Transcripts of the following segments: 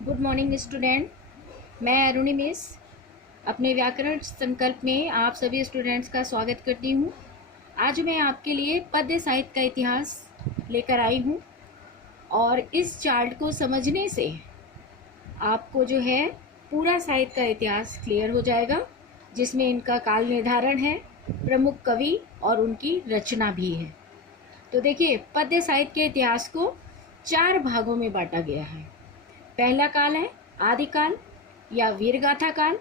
Good morning student. मैं अरुणि miss अपने व्याकरण संकल्प में आप सभी स्टूडेंट्स का स्वागत करती हूँ। आज मैं आपके लिए पद्य साहित्य का इतिहास लेकर आई हूँ और इस चार्ट को समझने से आपको जो है पूरा साहित्य का इतिहास क्लियर हो जाएगा, जिसमें इनका काल निर्धारण है, प्रमुख कवि और उनकी रचना भी है। तो देखिए, पद्य साहित्य के इतिहास को 4 भागों में बांटा गया है। पहला काल है आदिकाल या वीरगाथा काल।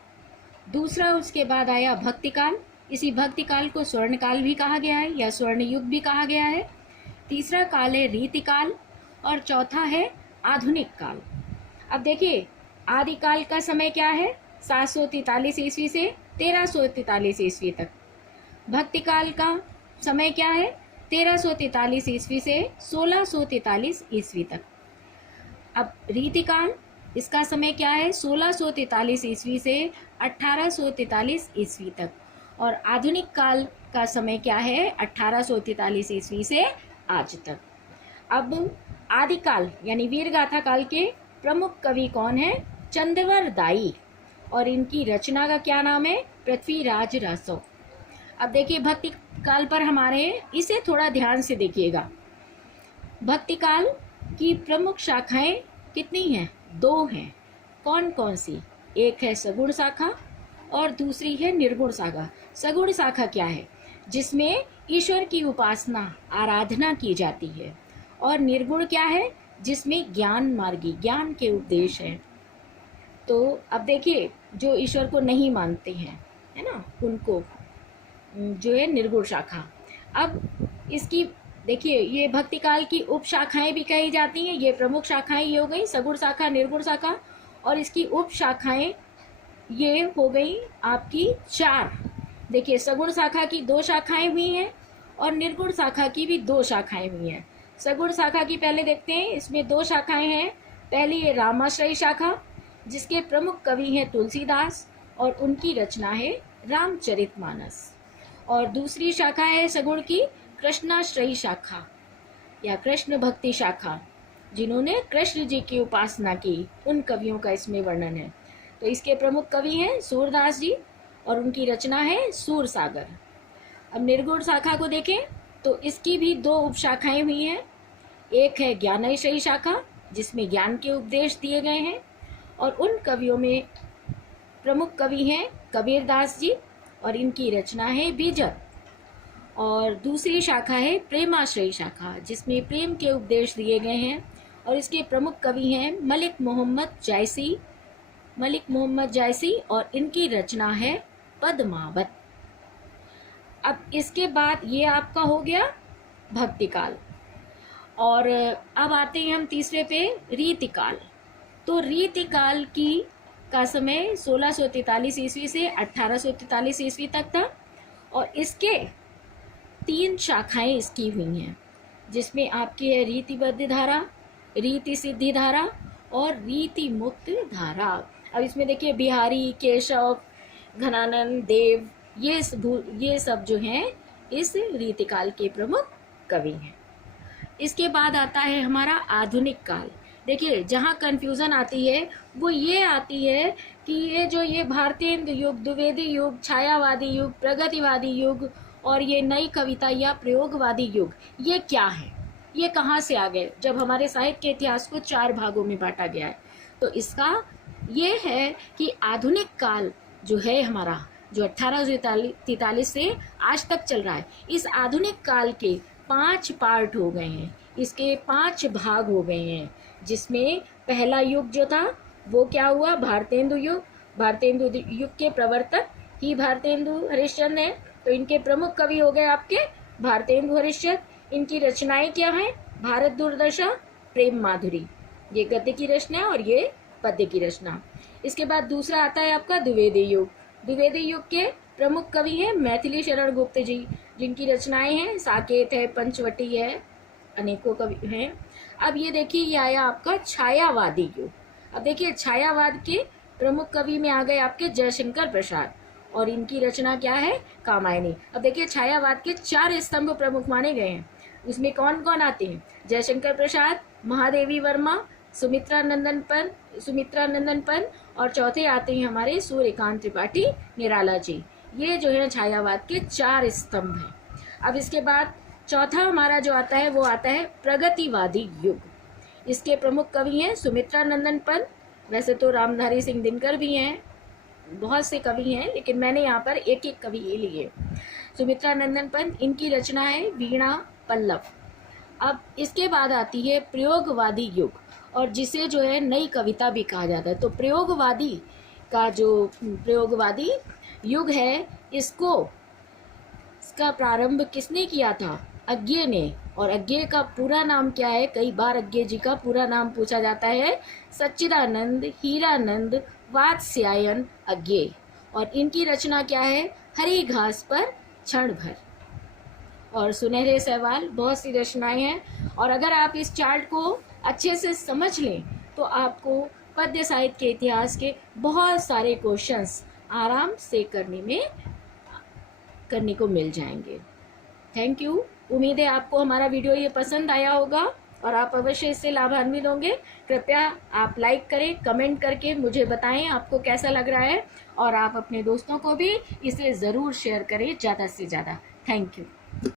दूसरा उसके बाद आया भक्ति काल। इसी भक्ति काल को स्वर्ण काल भी कहा गया है या स्वर्ण युग भी कहा गया है। तीसरा काल है रीति काल और चौथा है आधुनिक काल। अब देखिए, आदिकाल का समय क्या है? 743 ईस्वी से 1343 ईस्वी तक। भक्ति काल का समय क्या है? 1343 ईस्वी से 1643 ईस्वी तक। अब रीतिकाल, इसका समय क्या है? 1643 ईस्वी से 1843 ईस्वी तक। और आधुनिक काल का समय क्या है? 1843 ईस्वी से आज तक। अब आदिकाल यानी वीरगाथा काल के प्रमुख कवि कौन है? चंद्रवर दाई। और इनकी रचना का क्या नाम है? पृथ्वीराज रासो। अब देखिए, भक्ति काल पर हमारे इसे थोड़ा ध्यान से देखिएगा। भक्ति काल की प्रमुख शाखाएं कितनी हैं? 2 हैं। कौन कौन सी? एक है सगुण शाखा और दूसरी है निर्गुण शाखा। सगुण शाखा क्या है? जिसमें ईश्वर की उपासना आराधना की जाती है। और निर्गुण क्या है? जिसमें ज्ञान मार्गी, ज्ञान के उपदेश हैं। तो अब देखिए, जो ईश्वर को नहीं मानते हैं, है ना, उनको जो है निर्गुण शाखा। अब इसकी देखिए, ये भक्ति काल की उप शाखाएं भी कही जाती हैं। ये प्रमुख शाखाएं ये हो गई सगुण शाखा, निर्गुण शाखा, और इसकी उप शाखाएं ये हो गई आपकी 4। देखिए, सगुण शाखा की 2 शाखाएं हुई हैं और निर्गुण शाखा की भी 2 शाखाएं हुई हैं। सगुण शाखा की पहले देखते हैं, इसमें 2 शाखाएं हैं। पहली है रामाश्रयी शाखा, जिसके प्रमुख कवि हैं तुलसीदास और उनकी रचना है रामचरितमानस। और दूसरी शाखा है सगुण की कृष्णाश्रयी शाखा या कृष्ण भक्ति शाखा, जिन्होंने कृष्ण जी की उपासना की, उन कवियों का इसमें वर्णन है। तो इसके प्रमुख कवि हैं सूरदास जी और उनकी रचना है सूर सागर। अब निर्गुण शाखा को देखें तो इसकी भी 2 उपशाखाएं हुई हैं। एक है ज्ञानश्रयी शाखा, जिसमें ज्ञान के उपदेश दिए गए हैं, और उन कवियों में प्रमुख कवि हैं कबीरदास जी और इनकी रचना है बीजक। और दूसरी शाखा है प्रेमाश्रयी शाखा, जिसमें प्रेम के उपदेश दिए गए हैं, और इसके प्रमुख कवि हैं मलिक मोहम्मद जायसी और इनकी रचना है पद्मावत। अब इसके बाद ये आपका हो गया भक्ति काल। और अब आते हैं हम तीसरे पे, रीतिकाल। तो रीतिकाल का समय 1643 ईस्वी से 1843 ईस्वी तक था, और इसके 3 शाखाएं इसकी हुई हैं, जिसमें आपकी है रीतिबद्ध धारा, रीति सिद्धि धारा और रीति मुक्त धारा। अब इसमें देखिए, बिहारी, केशव, घनानंद, देव, ये सब जो हैं इस रीतिकाल के प्रमुख कवि हैं। इसके बाद आता है हमारा आधुनिक काल। देखिए, जहाँ कन्फ्यूज़न आती है वो ये आती है कि ये भारतेंदु युग, द्विवेदी युग, छायावादी युग, प्रगतिवादी युग और ये नई कविता या प्रयोगवादी युग, ये क्या है? ये कहाँ से आ गए जब हमारे साहित्य के इतिहास को 4 भागों में बांटा गया है? तो इसका ये है कि आधुनिक काल जो है हमारा, जो 1843 से आज तक चल रहा है, इस आधुनिक काल के 5 पार्ट हो गए हैं, इसके 5 भाग हो गए हैं। जिसमें पहला युग जो था वो क्या हुआ? भारतेंदु युग। भारतेंदु युग के प्रवर्तक ही भारतेंदु हरिश्चंद्र हैं। तो इनके प्रमुख कवि हो गए आपके भारतेंदु हरिश्चंद्र। इनकी रचनाएं क्या हैं? भारत दुर्दशा, प्रेम माधुरी, ये गद्य की रचना है और ये पद्य की रचना। इसके बाद दूसरा आता है आपका द्विवेदी युग। द्विवेदी युग के प्रमुख कवि हैं मैथिली शरण गुप्त जी, जिनकी रचनाएं हैं साकेत है, पंचवटी है, अनेकों कवि हैं। अब ये देखिए, ये आया आपका छायावादी युग। अब देखिए, छायावाद के प्रमुख कवि में आ गए आपके जयशंकर प्रसाद, और इनकी रचना क्या है? कामायनी। अब देखिए, छायावाद के 4 स्तंभ प्रमुख माने गए हैं। उसमें कौन कौन आते हैं? जयशंकर प्रसाद, महादेवी वर्मा, सुमित्रा नंदन पन और चौथे आते हैं हमारे सूर्यकांत त्रिपाठी निराला जी। ये जो है छायावाद के 4 स्तंभ हैं। अब इसके बाद चौथा हमारा जो आता है वो आता है प्रगतिवादी युग। इसके प्रमुख कवि हैं सुमित्रा नंदन पन, वैसे तो रामधारी सिंह दिनकर भी हैं, बहुत से कवि हैं, लेकिन मैंने यहाँ पर एक एक कवि ये लिए। सुमित्रा नंदन पन, इनकी रचना है वीणा पल्लव। अब इसके बाद आती है प्रयोगवादी युग, और जिसे जो है नई कविता भी कहा जाता है। तो प्रयोगवादी युग है, इसका प्रारंभ किसने किया था? अज्ञे ने। और अज्ञे का पूरा नाम क्या है? कई बार अज्ञे जी का पूरा नाम पूछा जाता है। सच्चिदानंद हीरानंद वात्स्यायन अज्ञे। और इनकी रचना क्या है? हरी घास पर क्षण भर और सुनहरे सवाल, बहुत सी रचनाएं हैं। और अगर आप इस चार्ट को अच्छे से समझ लें तो आपको पद्य साहित्य के इतिहास के बहुत सारे क्वेश्चंस आराम से करने को मिल जाएंगे। Thank you. उम्मीद है आपको हमारा वीडियो ये पसंद आया होगा और आप अवश्य इससे लाभान्वित होंगे। कृपया आप लाइक करें, कमेंट करके मुझे बताएं आपको कैसा लग रहा है, और आप अपने दोस्तों को भी इसे ज़रूर शेयर करें ज़्यादा से ज़्यादा। Thank you.